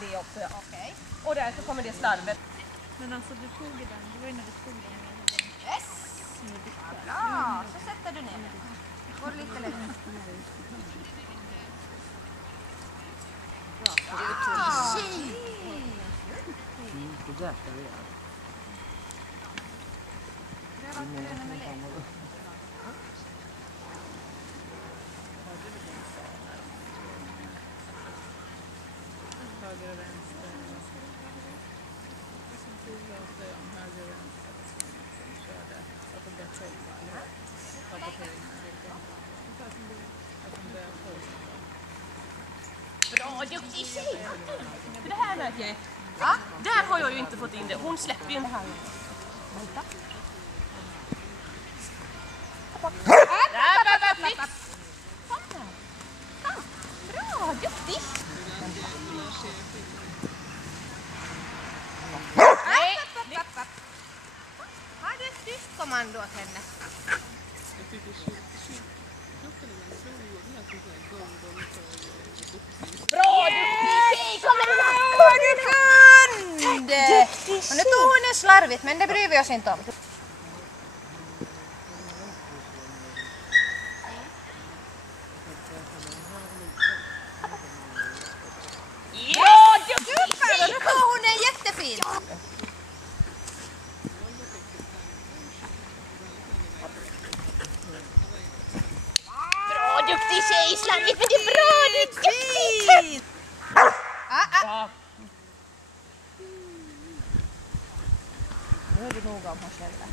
det också. Okay. Och där så kommer det slarvet. Men alltså du tog den, det var ju när du tog den. Yes! Bra, så sätter du ner den. Går lite längre. Bra. Det där ska vi göra. Höger och vänster. Höger och vänster. Körde. Att de började tolka. Bra, duktig tjej! Det här märker jag. Ja, där har jag ju inte fått in det. Hon släpper ju det här. Bra, duktig! Nej, har du ett tyst kommando åt henne? Bra, duktig! Kommer du kunde! Och nu tog hon en slarvigt, men det bryr vi oss inte om. Ja, duktig! Nu tog hon en jättefin! Bra, duktig tjej! Slarvigt, men det är bra! Det är duktigt! Nu är det noga om hon skäller.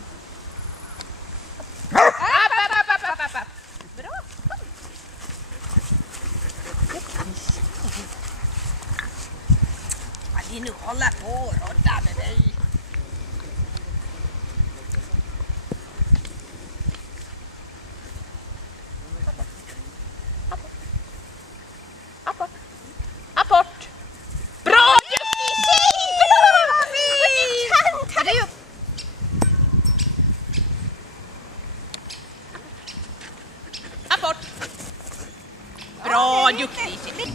Bra! Vad ni nu håller på och rodda med dig. Apport! Bra, duktig tjej! Bra! Fint! Det är ju... Apport! Bra, duktig tjej!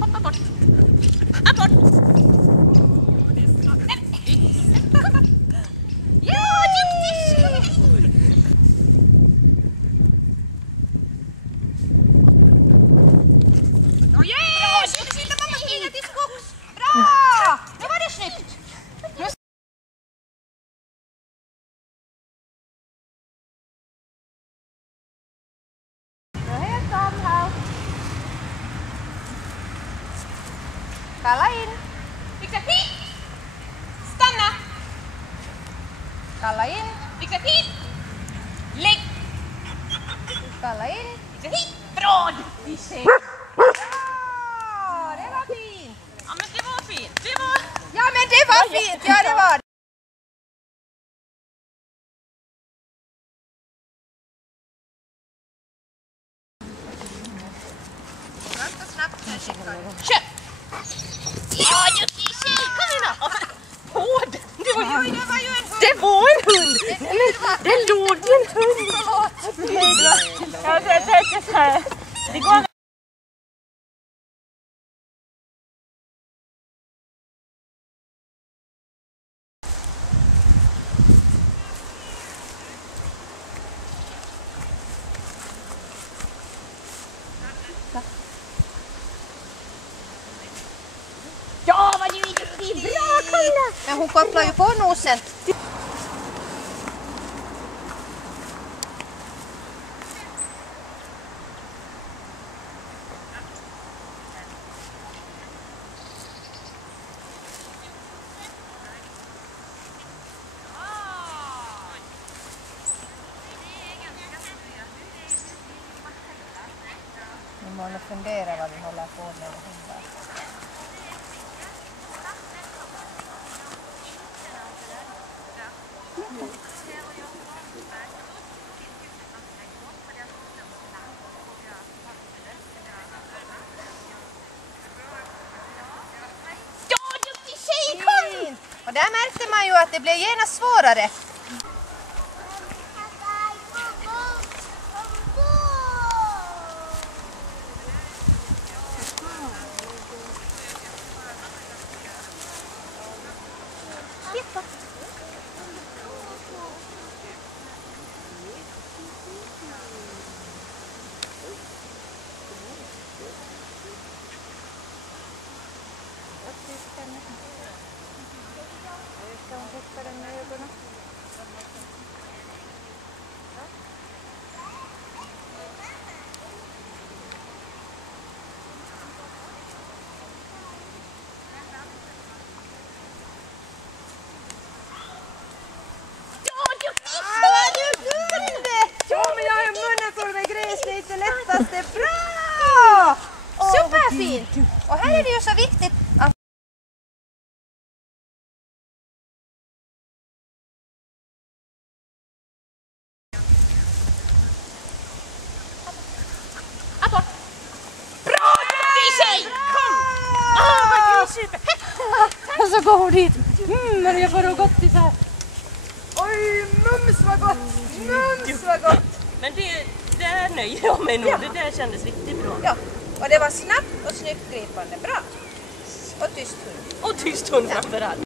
Hoppa bort! Apport! Ja, duktig tjej! Bra! Nu var det snyggt! Helt om här. Kalla in. Fixa hit! Stanna! Kalla in. Fixa hit! Lägg! Kalla in. Fixa hit! Bra! Duktig tjej! Det var fint! Ja, men det var fint! Det var... Ja, men det var fint! Ja, det var... Kör! Ja, duktig tjej! Kom igen då! Hård! Det var ju en hund! Det var en hund! Det låg en hund! Jag tänkte så här. Det går... Ja, vad du är duktig! Bra, kolla! Men hon kopplar ju på nosen. Nu måste fundera vad vi håller på med hundar. Och där märkte man ju att det blev genast svårare. fint. Och här är det ju så viktigt att Och så går hon dit. Men jag får nog gott i så här. oj, mums vad gott! Mums vad gott! Men det där nöjer jag mig nog. Ja. Det där kändes riktigt bra. Ja, och det var snabbt och snyggt gripande. Bra! Och tyst hund. Och tyst hon framförallt.